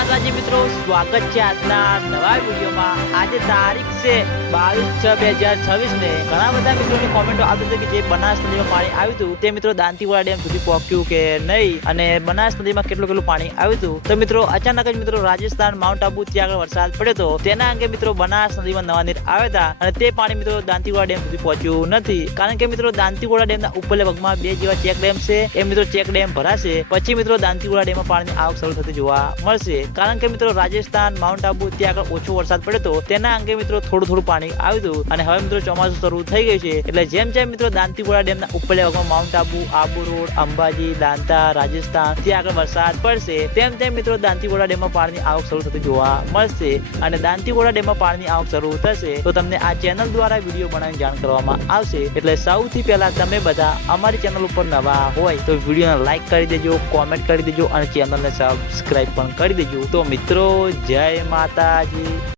માતાજી મિત્રો, સ્વાગત છે આજના નવા વિડીયોમાં। આજે તારીખ છે 22/6/2026 ને ઘણા બધા મિત્રોની કોમેન્ટો આવી હતી કે જે બનાસ નદીમાં પાણી આવ્યું હતું તે મિત્રો દાંતીવાડા ડેમ સુધી પહોંચ્યું કે નહીં અને બનાસ નદીમાં કેટલું પાણી આવ્યું હતું। તો મિત્રો અચાનક જ મિત્રો રાજસ્થાન માઉન્ટ આબુ ત્યાં આગળ વરસાદ પડ્યો હતો, તેના અંગે મિત્રો બનાસ નદીમાં નવા નીર આવ્યા હતા અને તે પાણી મિત્રો દાંતીવાડા ડેમ સુધી પહોંચ્યું નથી, કારણ કે મિત્રો દાંતીવાડા ડેમના ઉપરલે ભાગમાં બે જેવા ચેક ડેમ છે, એ મિત્રો ચેક ડેમ ભરાશે પછી મિત્રો દાંતીવાડા ડેમમાં પાણીની આવક શરૂ થતી જોવા મળશે। કારણ કે મિત્રો રાજસ્થાન માઉન્ટ આબુ ત્યાં આગળ ઓછો વરસાદ પડ્યો હતો, તેના અંગે મિત્રો થોડું પાણી આવ્યું હતું અને હવે મિત્રો ચોમાસું શરૂ થઈ ગયું છે, એટલે જેમ મિત્રો દાંતીવાડા ડેમના ઉપરલે ભાગમાં માઉન્ટ આબુ, આબુ રોડ, અંબાજી, દાંતા, રાજસ્થાન ત્યાં આગળ વરસાદ પડશે તેમ મિત્રો દાંતીવાડા ડેમમાં પાણીની આવક શરૂ થતી જોવા મળશે અને દાંતીવાડા ડેમમાં પાણીની આવક શરૂ થશે તો તમને આ ચેનલ દ્વારા વિડીયો બનાવીને જાણ કરવામાં આવશે। એટલે સૌથી પહેલા તમે બધા અમારી ચેનલ ઉપર નવા હોય તો વિડીયોને લાઈક કરી દેજો, કોમેન્ટ કરી દેજો અને ચેનલને સબસ્ક્રાઇબ પણ કરી દેજો। તો મિત્રો જય માતાજી।